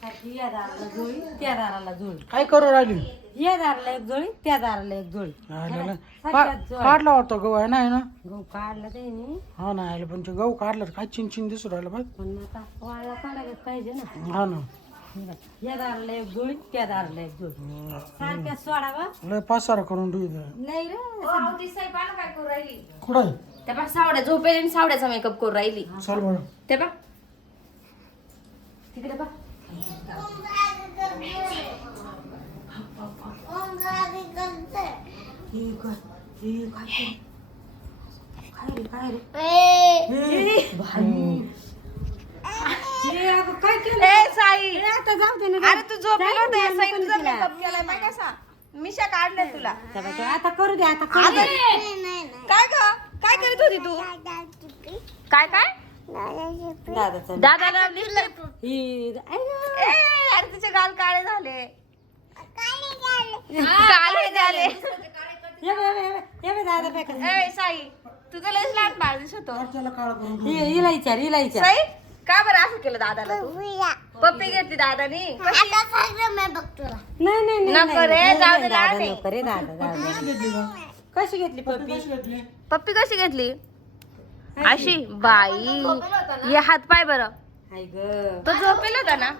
सारखी या दाराला जोडी त्या दाराला जोडी. काय करू राहिली? या दाराला एक जोडी त्या दाराला एक जोडी. काढला होता गहू आहे ना गहू काढला त्यांनी. हा ना आले पण ते गहू काढलं काय चिंचिन दिसू राहिलं बघ. पण आता वाळा काढायला पाहिजे ना. हा ना या दाराला एक जोडी त्या दाराला एक जोडी सारख्या सोडावा. लय पासारा करून ठेवू नाही रे काय करू राहिली कुठं त्या बा सावड्या झोपेल आणि सावड्याचा मेकअप करू राहिली. चल बरं ते बा तिकडे बा काय केलं? ए साई आता जाऊ दे ना. अरे तू झोपेल होता या साई तुझा मेकअप केलाय माहिती कसा मिशा काढल्या तुला. आता करू दे आता करू दे. काय ग काय करीत होती तू? काय काय दादाचा दादाला लिपस्टिक ही अरे तुझे गाल काळे झाले काळे झाले. ये बे दादा काय करते? ए साई तुझं लयच लहान बाळ दिसत होतं. त्याला काळ करून हिला विचार हिला विचार. साई का बरं असं केलं दादाला तू? पप्पी घेतली दादानी कशी? नाही नाही नाही, नको रे, नाही, जाऊ नाही, दे, दादा लहान आहे. नको रे दादा दादा. घेतली का? कशी घेतली पप्पी? कशी घेतली? पप्पी कशी घेतली अशी बाई ये हात पाय बरं. हाय ग. तो झोपेल होता ना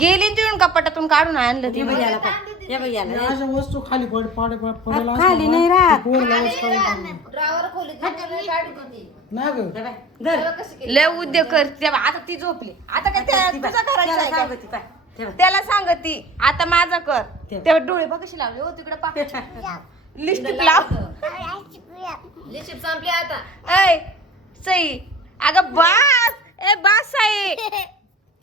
गेली तिथून कपाटातून काढून आणलं ती. ये बघ याला पाय. ये बघ याला. या अशा वस्तू खाली पडेल खाली नाही राहत. ना ग ये बाय, धर. लय उद्योग करते बा. आता ती झोपली आता काय ती बाय. तुझा करायचं त्याला आहे का? सांगते पाय. ते बाय. त्याला सांगती आता माझा कर. ते- तेव्हा डोळे बघ कशी लावले हो तिकडे पा लिपस्टिक लाव. लिपस्टिक संपली आता. ऐ सई अगं बास ए बास साई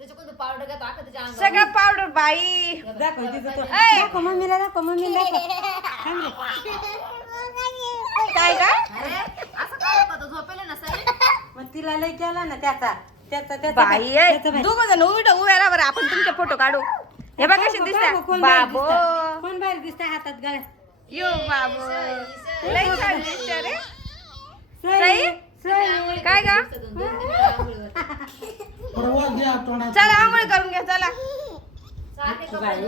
त्याच्याकडून तू पावडर का टाका त्याच्या अंगावर. सगळं पावडर बाई. दाखव तिचं तो. ऐ. दाखव मम्मीला दाखव मम्मीला दाखव. काय काय अरे असं काय होतं झोपेल ना साई. मग तिला लय केला ना त्याचा त्याचा बाई त्याचा बाय. दोघ जण उभ्या राहा बरं आपण तुमचे फोटो काढू. हे बघ कशी दिसते कोण बाहेर बाबो दिसतं? कोण बाहेर दिसतंय हातात गळ्यात? यो बाबो लई छान दिसते रे. सई, सई काय गा परवा घ्या तोंडात चला आंघोळ करून घ्या चला. बाई.